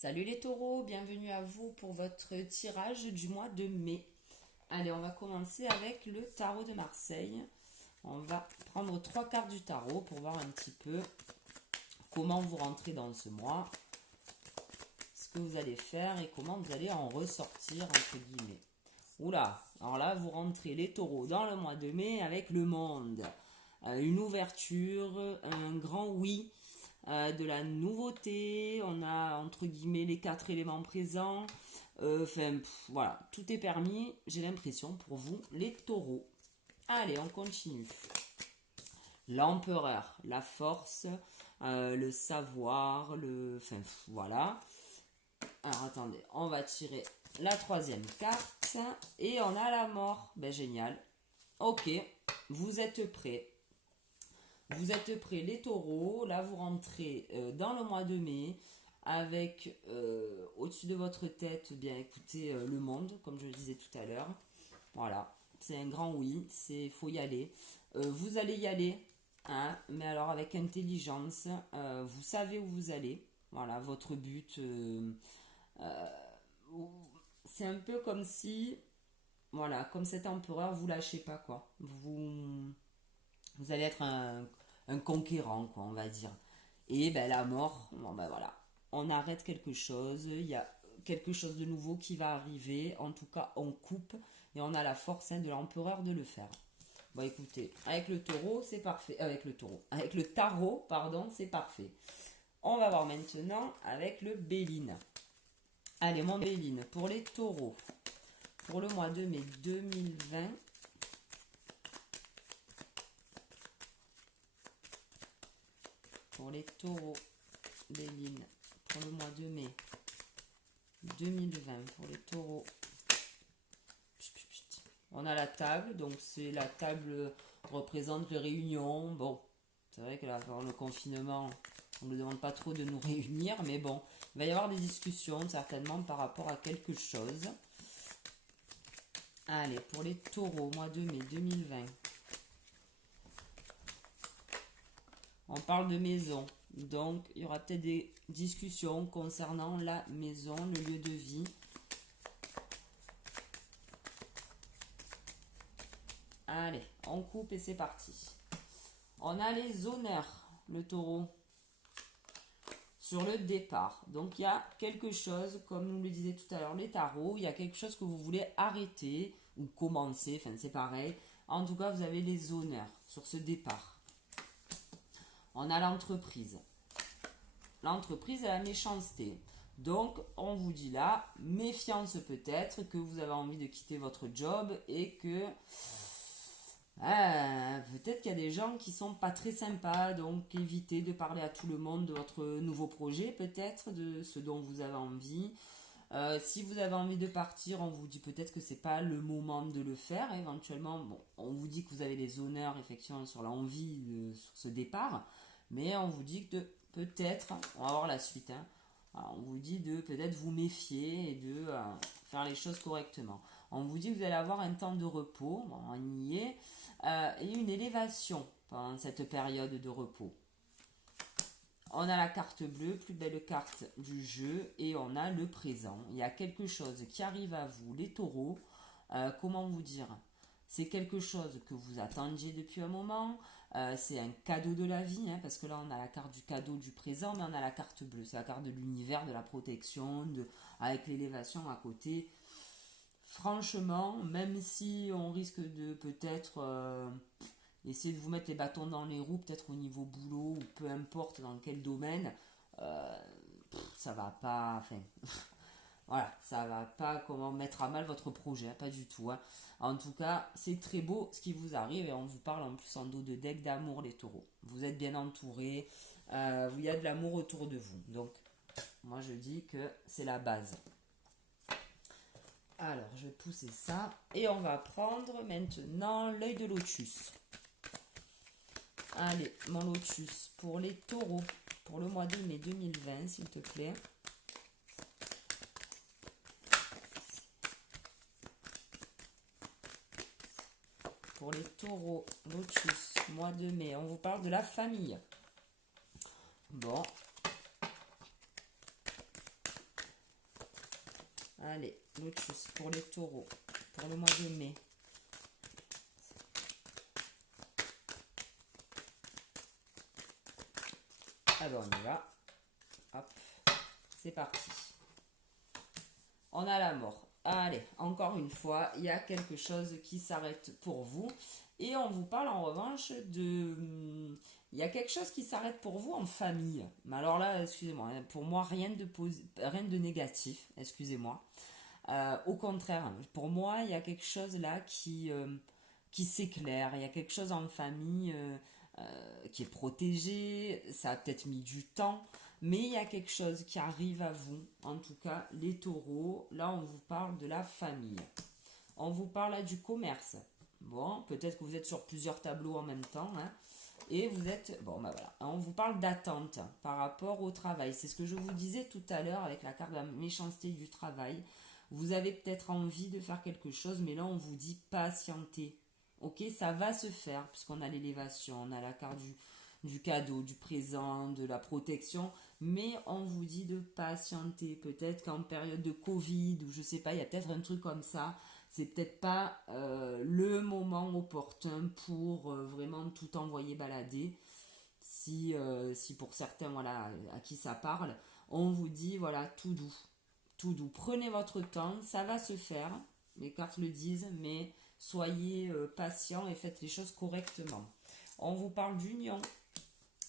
Salut les taureaux, bienvenue à vous pour votre tirage du mois de mai. Allez, on va commencer avec le tarot de Marseille. On va prendre 3 cartes du tarot pour voir un petit peu comment vous rentrez dans ce mois, ce que vous allez faire et comment vous allez en ressortir, entre guillemets. Oula, alors là, vous rentrez les taureaux dans le mois de mai avec le monde. Une ouverture, un grand oui, de la nouveauté, on a entre guillemets les 4 éléments présents. Voilà, tout est permis, j'ai l'impression, pour vous, les taureaux. Allez, on continue. L'empereur, la force, le savoir, voilà. Alors attendez, on va tirer la 3e carte et on a la mort. Ben génial. Ok, vous êtes prêts. Vous êtes prêts les taureaux, là vous rentrez dans le mois de mai avec au-dessus de votre tête, bien écoutez, le monde, comme je le disais tout à l'heure. Voilà, c'est un grand oui, c'est faut y aller. Vous allez y aller, hein, mais alors avec intelligence, vous savez où vous allez. Voilà, votre but, c'est un peu comme si, voilà, comme cet empereur, vous lâchez pas quoi. Vous allez être un conquérant, quoi, on va dire. Et ben, la mort, bon, ben voilà, on arrête quelque chose, il y a quelque chose de nouveau qui va arriver, en tout cas on coupe, et on a la force, hein, de l'empereur de le faire. Bon écoutez, avec le taureau, c'est parfait. Avec le tarot, pardon, c'est parfait. On va voir maintenant avec le Béline. Allez, mon Béline, pour les taureaux, pour le mois de mai 2020, pour les taureaux, Béline, pour le mois de mai 2020, pour les taureaux. On a la table, donc c'est la table représente les réunions. Bon, c'est vrai que là, pendant le confinement, on ne nous demande pas trop de nous réunir, mais bon, il va y avoir des discussions certainement par rapport à quelque chose. Allez, pour les taureaux, mois de mai 2020. On parle de maison, donc il y aura peut-être des discussions concernant la maison, le lieu de vie. Allez, on coupe et c'est parti. On a les honneurs, le taureau, sur le départ. Donc il y a quelque chose, comme nous le disait tout à l'heure les tarots, il y a quelque chose que vous voulez arrêter ou commencer, enfin c'est pareil. En tout cas, vous avez les honneurs sur ce départ. On a l'entreprise. L'entreprise et la méchanceté. Donc, on vous dit là, méfiance peut-être, que vous avez envie de quitter votre job et que peut-être qu'il y a des gens qui sont pas très sympas, donc évitez de parler à tout le monde de votre nouveau projet, peut-être, de ce dont vous avez envie. Si vous avez envie de partir, on vous dit peut-être que c'est pas le moment de le faire. Éventuellement, bon, on vous dit que vous avez les honneurs effectivement sur l'envie, sur ce départ, mais on vous dit que peut-être, on va voir la suite, hein. Alors, on vous dit de peut-être vous méfier et de faire les choses correctement. On vous dit que vous allez avoir un temps de repos, bon, on y est, et une élévation pendant cette période de repos. On a la carte bleue, plus belle carte du jeu, et on a le présent. Il y a quelque chose qui arrive à vous, les taureaux. Comment vous dire? C'est quelque chose que vous attendiez depuis un moment. C'est un cadeau de la vie, hein, parce que là on a la carte du cadeau du présent, mais on a la carte bleue. C'est la carte de l'univers, de la protection, avec l'élévation à côté. Franchement, même si on risque de peut-être essayer de vous mettre les bâtons dans les roues, peut-être au niveau boulot ou peu importe dans quel domaine, euh, ça va pas, enfin, voilà, ça va pas comment mettre à mal votre projet, hein, pas du tout, hein. En tout cas, c'est très beau ce qui vous arrive et on vous parle en plus en dos de deck d'amour les taureaux. Vous êtes bien entourés, il y a de l'amour autour de vous. Donc, moi je dis que c'est la base. Alors, je vais pousser ça et on va prendre maintenant l'œil de lotus. Allez, mon lotus, pour les taureaux, pour le mois de mai 2020, s'il te plaît. Pour les taureaux, lotus, mois de mai, on vous parle de la famille. Bon. Allez, lotus pour les taureaux, pour le mois de mai. Ah ben on y va. Hop, c'est parti. On a la mort. Allez, encore une fois, il y a quelque chose qui s'arrête pour vous. Et on vous parle en revanche de... Il y a quelque chose qui s'arrête pour vous en famille. Mais alors là, excusez-moi, pour moi, rien de négatif, excusez-moi. Au contraire, pour moi, il y a quelque chose là qui s'éclaire. Il y a quelque chose en famille qui est protégé. Ça a peut-être mis du temps. Mais il y a quelque chose qui arrive à vous, en tout cas les taureaux. Là, on vous parle de la famille. On vous parle là du commerce. Bon, peut-être que vous êtes sur plusieurs tableaux en même temps. Hein, et vous êtes... Bon, ben voilà. On vous parle d'attente par rapport au travail. C'est ce que je vous disais tout à l'heure avec la carte de la méchanceté du travail. Vous avez peut-être envie de faire quelque chose, mais là, on vous dit patientez. Ok, ça va se faire, puisqu'on a l'élévation, on a la carte du cadeau, du présent, de la protection, mais on vous dit de patienter. Peut-être qu'en période de Covid, ou je sais pas, il y a peut-être un truc comme ça, c'est peut-être pas le moment opportun pour vraiment tout envoyer balader. Si pour certains, voilà, à qui ça parle, on vous dit, voilà, tout doux. Tout doux. Prenez votre temps, ça va se faire. Les cartes le disent, mais soyez patient et faites les choses correctement. On vous parle d'union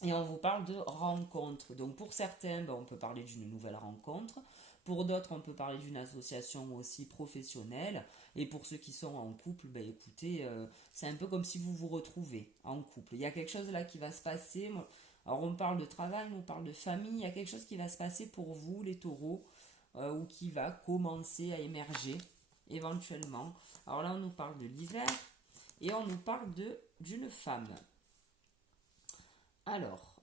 et on vous parle de rencontre. Donc pour certains, on peut parler d'une nouvelle rencontre. Pour d'autres, on peut parler d'une association aussi professionnelle. Et pour ceux qui sont en couple, écoutez, c'est un peu comme si vous vous retrouvez en couple. Il y a quelque chose là qui va se passer. Alors on parle de travail, on parle de famille. Il y a quelque chose qui va se passer pour vous, les taureaux, ou qui va commencer à émerger éventuellement. Alors là, on nous parle de l'hiver et on nous parle d'une femme. Alors,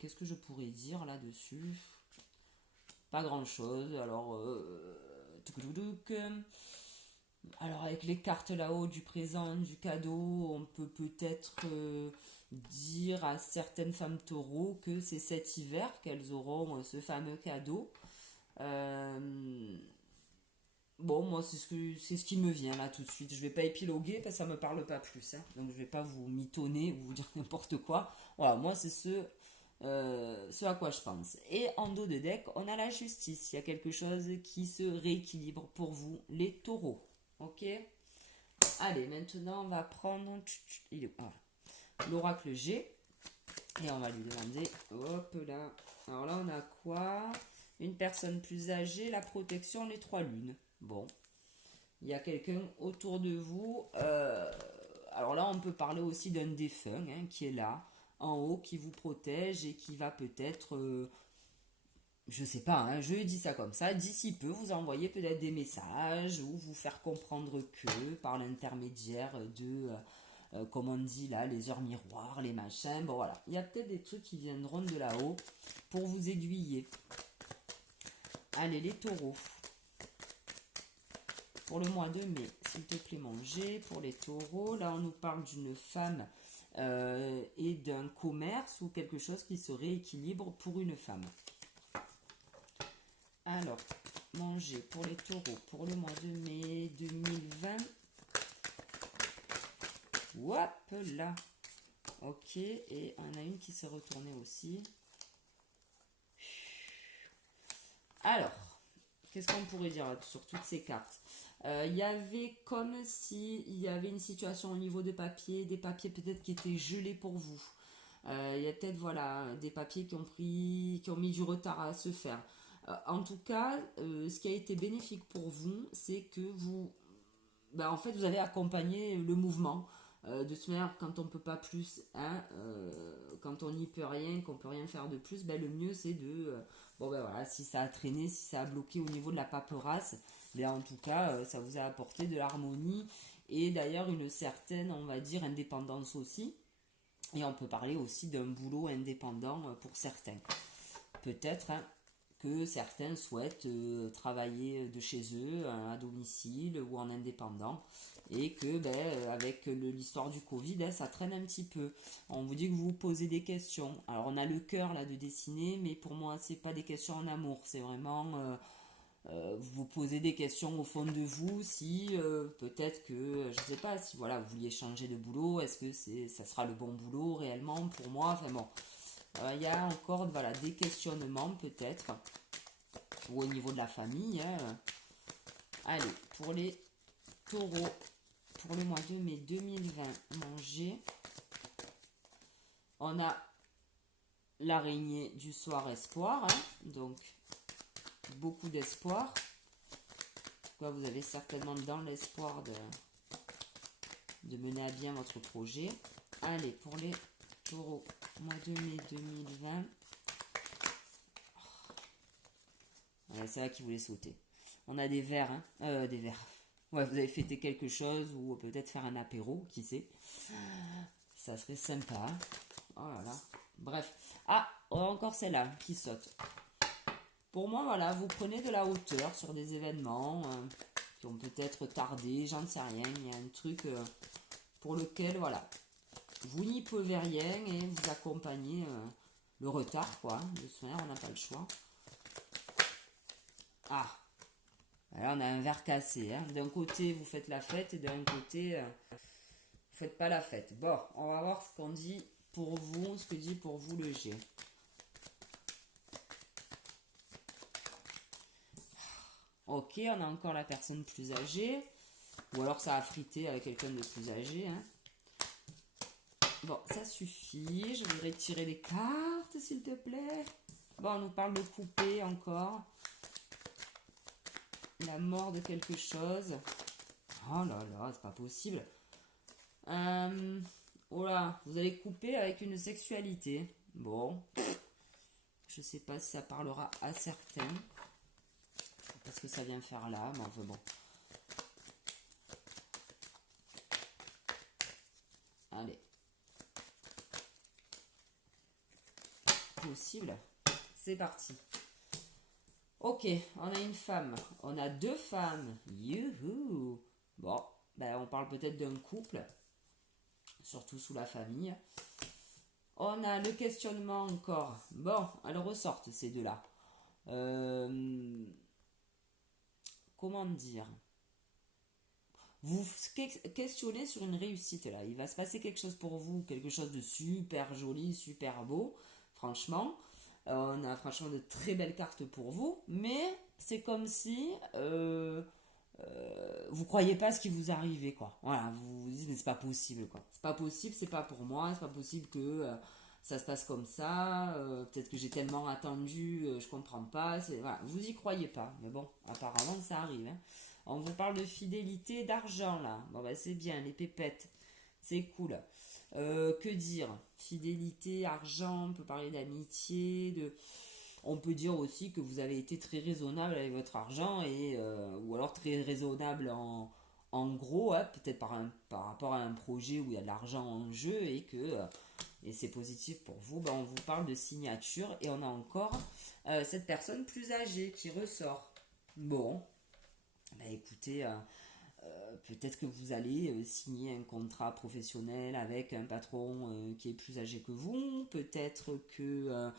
qu'est-ce que je pourrais dire là-dessus? Pas grand-chose. Alors avec les cartes là-haut du présent, du cadeau, on peut peut-être dire à certaines femmes taureaux que c'est cet hiver qu'elles auront ce fameux cadeau. Bon, moi, c'est ce qui me vient là tout de suite. Je vais pas épiloguer parce que ça me parle pas plus. Hein. Donc, je vais pas vous mitonner ou vous dire n'importe quoi. Voilà, moi, c'est ce à quoi je pense. Et en dos de deck, on a la justice. Il y a quelque chose qui se rééquilibre pour vous, les taureaux. Ok? Allez, maintenant, on va prendre l'oracle G. Et on va lui demander, hop là. Alors là, on a quoi? Une personne plus âgée, la protection, les 3 lunes. Bon, il y a quelqu'un autour de vous. Alors là, on peut parler aussi d'un défunt qui est là, en haut, qui vous protège et qui va peut-être, je sais pas, je dis ça comme ça, d'ici peu, vous envoyer peut-être des messages ou vous faire comprendre que par l'intermédiaire de... comme on dit là, les heures miroirs, les machins, bon voilà. Il y a peut-être des trucs qui viendront de là-haut pour vous aiguiller. Allez, les taureaux. Pour le mois de mai, s'il te plaît, manger. Pour les taureaux, là, on nous parle d'une femme et d'un commerce ou quelque chose qui se rééquilibre pour une femme. Alors, manger pour les taureaux pour le mois de mai 2020. Hop là. Ok, et on a une qui s'est retournée aussi. Alors, qu'est-ce qu'on pourrait dire sur toutes ces cartes? Il y avait comme si il y avait une situation au niveau des papiers peut-être qui étaient gelés pour vous. Il y a peut-être voilà, des papiers qui ont mis du retard à se faire. En tout cas, ce qui a été bénéfique pour vous, c'est que en fait, vous allez accompagner le mouvement. De toute manière, quand on ne peut pas plus, quand on n'y peut rien, qu'on ne peut rien faire de plus, le mieux c'est de... voilà, si ça a traîné, si ça a bloqué au niveau de la paperasse, en tout cas, ça vous a apporté de l'harmonie et d'ailleurs une certaine, on va dire, indépendance aussi. Et on peut parler aussi d'un boulot indépendant pour certains. Peut-être que certains souhaitent travailler de chez eux, à domicile ou en indépendant. Et que avec l'histoire du Covid, ça traîne un petit peu. On vous dit que vous vous posez des questions. Alors on a le cœur là de dessiner, mais pour moi c'est pas des questions en amour, c'est vraiment vous vous posez des questions au fond de vous, si peut-être que, je sais pas, si voilà, vous vouliez changer de boulot, est-ce que ça sera le bon boulot réellement pour moi, enfin bon, il y a encore voilà, des questionnements peut-être, ou au niveau de la famille, hein. Allez, pour les taureaux, pour le mois de mai 2020, manger, on a l'araignée du soir espoir, hein, donc beaucoup d'espoir. Quoi, vous avez certainement dans l'espoir de mener à bien votre projet. Allez, pour les taureaux, mois de mai 2020. Voilà, c'est là qui voulait sauter. On a des verres, hein, des verres. Ouais, vous avez fêté quelque chose ou peut-être faire un apéro, qui sait. Ça serait sympa. Hein. Oh là là. Bref. Ah, encore celle-là qui saute. Pour moi, voilà, vous prenez de la hauteur sur des événements qui ont peut-être tardé, j'en sais rien. Il y a un truc pour lequel, voilà, vous n'y pouvez rien et vous accompagnez le retard, quoi. De soin, on n'a pas le choix. Ah, là, on a un verre cassé. Hein. D'un côté, vous faites la fête et d'un côté, vous faites pas la fête. Bon, on va voir ce qu'on dit pour vous, ce que dit pour vous le G. Ok, on a encore la personne plus âgée. Ou alors ça a frité avec quelqu'un de plus âgé. Hein. Bon, ça suffit. Je vais retirer les cartes, s'il te plaît. Bon, on nous parle de couper encore. La mort de quelque chose. Oh là là, c'est pas possible. Oh là, vous allez couper avec une sexualité. Bon. Je sais pas si ça parlera à certains. Parce que ça vient faire là, mais enfin bon. Allez. Possible. C'est parti. Ok, on a une femme. On a deux femmes. Youhou. Bon, ben on parle peut-être d'un couple. Surtout sous la famille. On a le questionnement encore. Bon, elles ressortent ces deux-là. Comment dire, vous questionnez sur une réussite là. Il va se passer quelque chose pour vous, quelque chose de super joli, super beau. Franchement, on a franchement de très belles cartes pour vous, mais c'est comme si vous croyez pas à ce qui vous arrivait quoi. Voilà, vous vous dites mais c'est pas possible quoi. C'est pas possible, c'est pas pour moi, c'est pas possible que ça se passe comme ça. Peut-être que j'ai tellement attendu, je comprends pas. Voilà, vous y croyez pas, mais bon, apparemment ça arrive. Hein. On vous parle de fidélité, d'argent là. Bon bah c'est bien, les pépettes, c'est cool. Que dire? Fidélité, argent, on peut parler d'amitié, on peut dire aussi que vous avez été très raisonnable avec votre argent ou alors très raisonnable en gros, hein, peut-être par rapport à un projet où il y a de l'argent en jeu et c'est positif pour vous. Ben, on vous parle de signature et on a encore cette personne plus âgée qui ressort. Bon, ben écoutez, peut-être que vous allez signer un contrat professionnel avec un patron qui est plus âgé que vous, peut-être que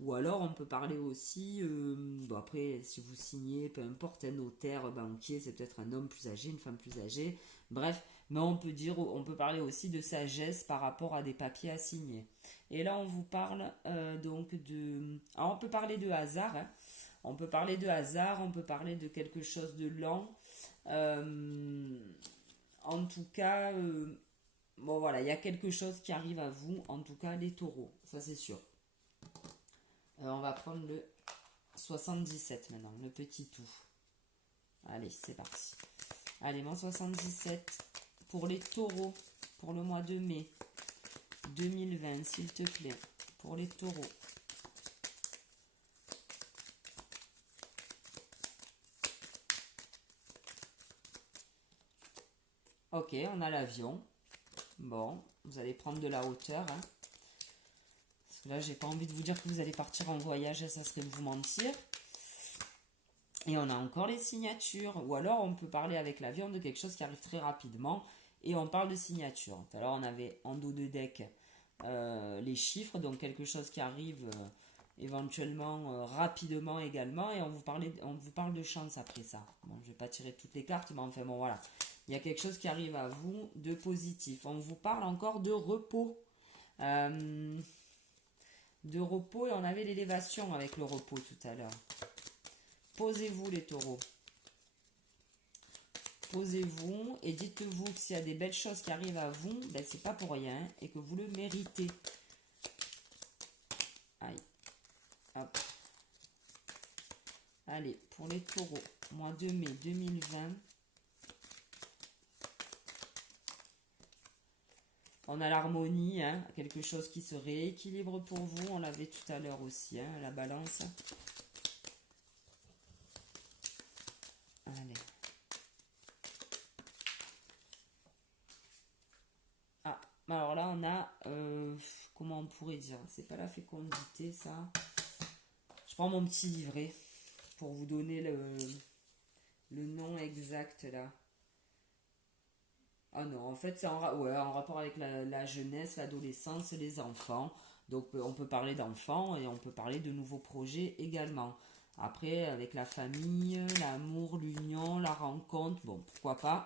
ou alors on peut parler aussi bon après si vous signez peu importe un notaire banquier, c'est peut-être un homme plus âgé, une femme plus âgée, bref, mais on peut parler aussi de sagesse par rapport à des papiers à signer. Et là on vous parle donc de, alors on peut parler de hasard, hein. On peut parler de hasard, on peut parler de quelque chose de lent. Euh, En tout cas, bon voilà, il y a quelque chose qui arrive à vous, en tout cas les taureaux, ça c'est sûr. On va prendre le 77 maintenant, le petit tout. Allez, c'est parti. Allez, mon 77 pour les taureaux, pour le mois de mai 2020, s'il te plaît, pour les taureaux. Ok, on a l'avion. Bon, vous allez prendre de la hauteur. Hein. Parce que là, j'ai pas envie de vous dire que vous allez partir en voyage, ça serait vous mentir. Et on a encore les signatures. Ou alors, on peut parler avec l'avion de quelque chose qui arrive très rapidement. Et on parle de signature. Alors, on avait en dos de deck les chiffres. Donc, quelque chose qui arrive éventuellement rapidement également, et on vous parle de chance après ça. Bon, je vais pas tirer toutes les cartes, mais enfin bon voilà. Il y a quelque chose qui arrive à vous de positif. On vous parle encore de repos. Euh, de repos, et on avait l'élévation avec le repos tout à l'heure. Posez-vous les taureaux. Posez-vous et dites-vous que s'il y a des belles choses qui arrivent à vous, ben c'est pas pour rien et que vous le méritez. Aïe. Hop. Allez, pour les taureaux, mois de mai 2020. On a l'harmonie, hein, quelque chose qui se rééquilibre pour vous. On l'avait tout à l'heure aussi, hein, la balance. Allez. Ah, alors là, on a... comment on pourrait dire? C'est pas la fécondité, ça. Je prends mon petit livret pour vous donner le nom exact, là. Ah non, en fait, c'est ouais, en rapport avec la jeunesse, l'adolescence, les enfants. Donc, on peut parler d'enfants et on peut parler de nouveaux projets également. Après, avec la famille, l'amour, l'union, la rencontre, bon, pourquoi pas.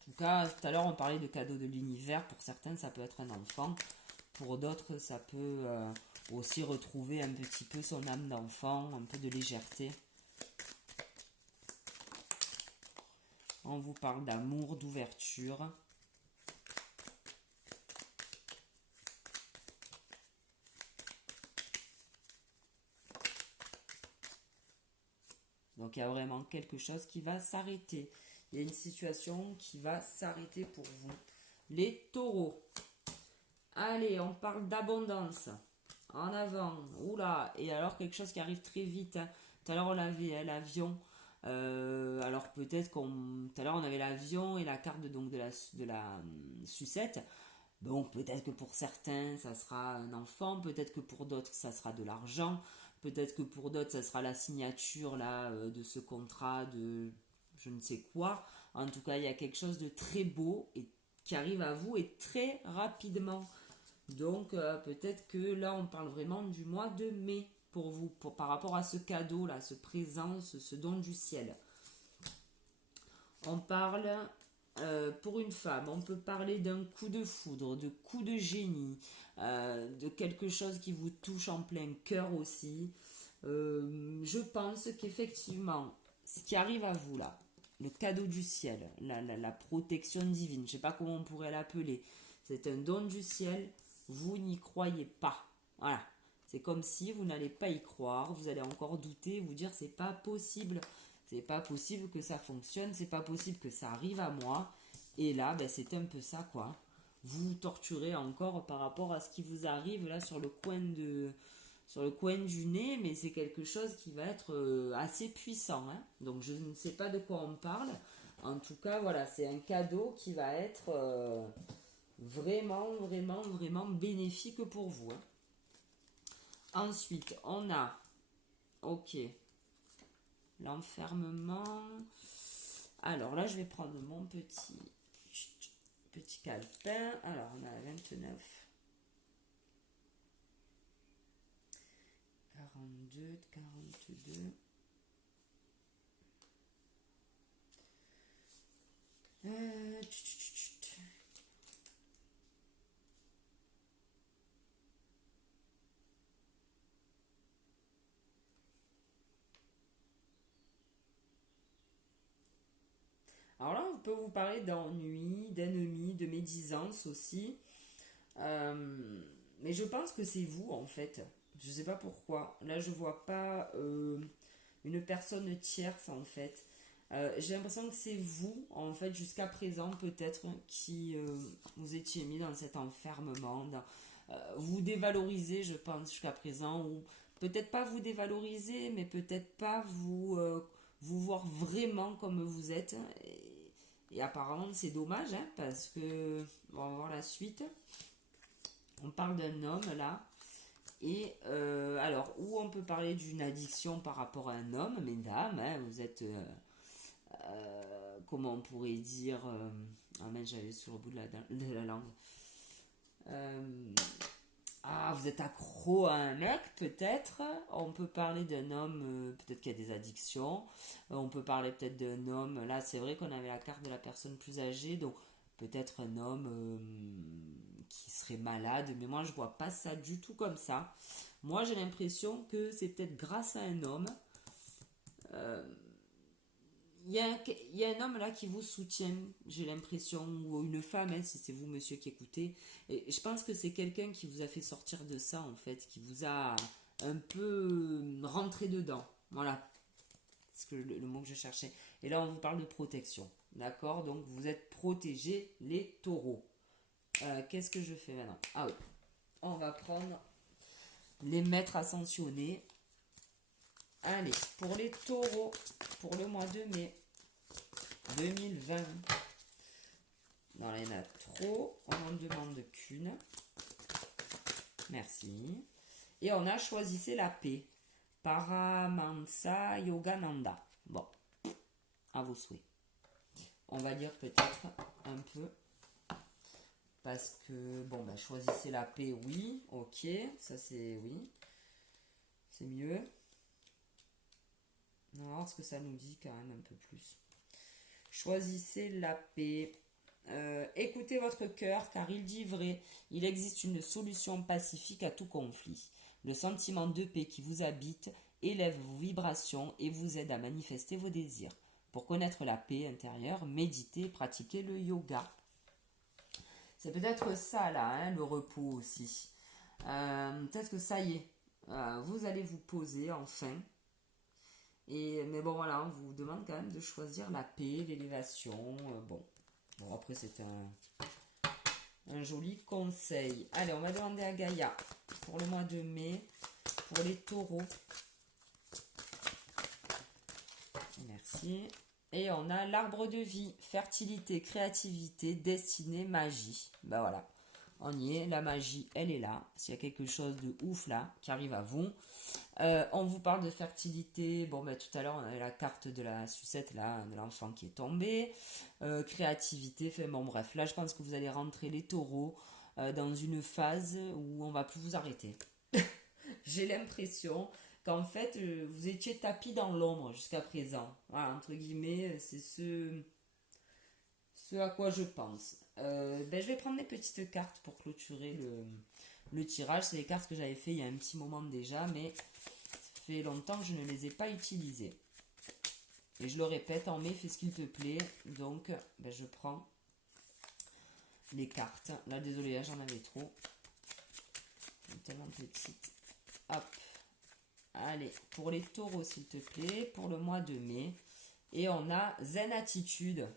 En tout cas, tout à l'heure, on parlait de cadeaux de l'univers. Pour certains, ça peut être un enfant. Pour d'autres, ça peut aussi retrouver un petit peu son âme d'enfant, un peu de légèreté. On vous parle d'amour, d'ouverture. Donc il y a vraiment quelque chose qui va s'arrêter. Il y a une situation qui va s'arrêter pour vous. Les taureaux. Allez, on parle d'abondance. En avant. Oula. Et alors quelque chose qui arrive très vite. Hein. Tout à l'heure on avait l'avion. Alors peut-être qu'on... Tout à l'heure on avait l'avion et la carte donc de la sucette. Donc peut-être que pour certains ça sera un enfant, peut-être que pour d'autres ça sera de l'argent, peut-être que pour d'autres ça sera la signature là de ce contrat de je ne sais quoi. En tout cas il y a quelque chose de très beau et qui arrive à vous et très rapidement. Donc peut-être que là on parle vraiment du mois de mai pour vous, par rapport à ce cadeau là, ce présent, ce don du ciel. On parle pour une femme, on peut parler d'un coup de foudre, de coup de génie, de quelque chose qui vous touche en plein cœur aussi. Je pense qu'effectivement, ce qui arrive à vous là, le cadeau du ciel, la protection divine, je ne sais pas comment on pourrait l'appeler, c'est un don du ciel, vous n'y croyez pas. Voilà. C'est comme si vous n'allez pas y croire, vous allez encore douter, vous dire c'est pas possible. C'est pas possible que ça fonctionne, c'est pas possible que ça arrive à moi. Et là, ben, c'est un peu ça, quoi. Vous torturez encore par rapport à ce qui vous arrive là sur le coin du nez, mais c'est quelque chose qui va être assez puissant. Hein. Donc je ne sais pas de quoi on parle. En tout cas, voilà, c'est un cadeau qui va être vraiment, vraiment, vraiment bénéfique pour vous. Hein. Ensuite, on a, ok, l'enfermement. Alors là, je vais prendre mon petit calepin. Alors, on a 29, 42, 42. Alors là, on peut vous parler d'ennui, d'ennemi, de médisance aussi. Mais je pense que c'est vous en fait. Je sais pas pourquoi. Là, je vois pas une personne tierce en fait. J'ai l'impression que c'est vous en fait jusqu'à présent peut-être qui vous étiez mis dans cet enfermement. Vous dévalorisez, je pense, jusqu'à présent. Ou peut-être pas vous dévaloriser, mais peut-être pas vous voir vraiment comme vous êtes. Et apparemment, c'est dommage, hein, parce que, bon, on va voir la suite. On parle d'un homme, là. Et, alors, où on peut parler d'une addiction par rapport à un homme, mesdames, hein, vous êtes, comment on pourrait dire, ah mais j'avais sur le bout de la langue. Ah, vous êtes accro à un mec, peut-être. On peut parler d'un homme, peut-être qui a des addictions. On peut parler peut-être d'un homme. Là, c'est vrai qu'on avait la carte de la personne plus âgée, donc peut-être un homme qui serait malade. Mais moi, je vois pas ça du tout comme ça. Moi, j'ai l'impression que c'est peut-être grâce à un homme. Euh, il y a un homme là qui vous soutient, j'ai l'impression, ou une femme, hein, si c'est vous, monsieur, qui écoutez. Et je pense que c'est quelqu'un qui vous a fait sortir de ça, en fait, qui vous a un peu rentré dedans. Voilà, c'est le mot que je cherchais. Et là, on vous parle de protection. D'accord. Donc, vous êtes protégés, les taureaux. Qu'est-ce que je fais maintenant? Ah oui, on va prendre les maîtres ascensionnés. Allez, pour les taureaux, pour le mois de mai 2020. Non, là, il y en a trop. On n'en demande qu'une. Merci. Et on a choisi la paix. Paramahansa Yogananda. Bon, à vos souhaits. On va lire peut-être un peu. Parce que, bon, bah, choisissez la paix, oui. Ok, ça c'est oui. C'est mieux. On va voir ce que ça nous dit quand même un peu plus. Choisissez la paix. Écoutez votre cœur car il dit vrai. Il existe une solution pacifique à tout conflit. Le sentiment de paix qui vous habite élève vos vibrations et vous aide à manifester vos désirs. Pour connaître la paix intérieure, méditez, pratiquez le yoga. C'est peut-être ça là, hein, le repos aussi. Peut-être que ça y est, vous allez vous poser enfin. Mais bon voilà, on vous demande quand même de choisir la paix, l'élévation. Bon, après c'est un joli conseil. Allez, on va demander à Gaïa pour le mois de mai, pour les taureaux. Merci. Et on a l'arbre de vie, fertilité, créativité, destinée, magie. Ben voilà, on y est, la magie, elle est là. S'il y a quelque chose de ouf là qui arrive à vous. On vous parle de fertilité. Bon, ben tout à l'heure, on avait la carte de la sucette là, de l'enfant qui est tombé. Créativité, fait bon, bref. Là, je pense que vous allez rentrer les taureaux dans une phase où on va plus vous arrêter. J'ai l'impression qu'en fait, vous étiez tapis dans l'ombre jusqu'à présent. Voilà, entre guillemets, c'est ce à quoi je pense. Je vais prendre des petites cartes pour clôturer le tirage. C'est les cartes que j'avais fait il y a un petit moment déjà, mais ça fait longtemps que je ne les ai pas utilisées. Et je le répète, en mai, fais ce qu'il te plaît. Donc, je prends les cartes. Là, désolé, j'en avais trop. Tellement petites. Hop. Allez, pour les taureaux, s'il te plaît, pour le mois de mai. Et on a Zen Attitude.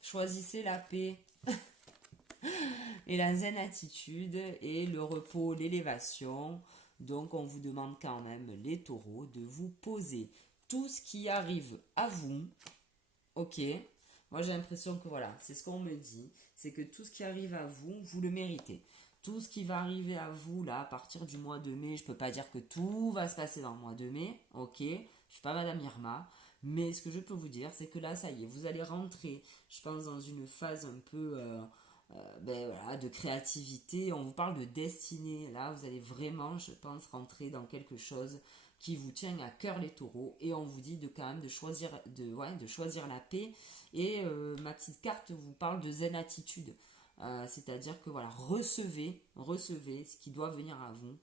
Choisissez la paix. Et la Zen Attitude et le repos, l'élévation. Donc, on vous demande quand même, les taureaux, de vous poser tout ce qui arrive à vous. Ok. Moi, j'ai l'impression que voilà, c'est ce qu'on me dit. C'est que tout ce qui arrive à vous, vous le méritez. Tout ce qui va arriver à vous, là, à partir du mois de mai, je peux pas dire que tout va se passer dans le mois de mai, ok, je suis pas Madame Irma, mais ce que je peux vous dire, c'est que là, ça y est, vous allez rentrer, je pense, dans une phase un peu voilà, de créativité. On vous parle de destinée, là, vous allez vraiment, je pense, rentrer dans quelque chose qui vous tient à cœur, les taureaux, et on vous dit de quand même de choisir la paix. Et ma petite carte vous parle de zen attitude. C'est-à-dire que voilà, recevez ce qui doit venir à vous.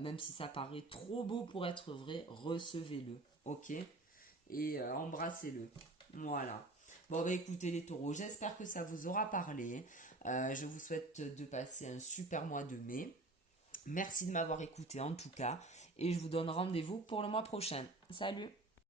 Même si ça paraît trop beau pour être vrai, recevez-le, ok? Et embrassez-le. Voilà. Bon, écoutez les taureaux, j'espère que ça vous aura parlé. Je vous souhaite de passer un super mois de mai. Merci de m'avoir écouté en tout cas. Et je vous donne rendez-vous pour le mois prochain. Salut!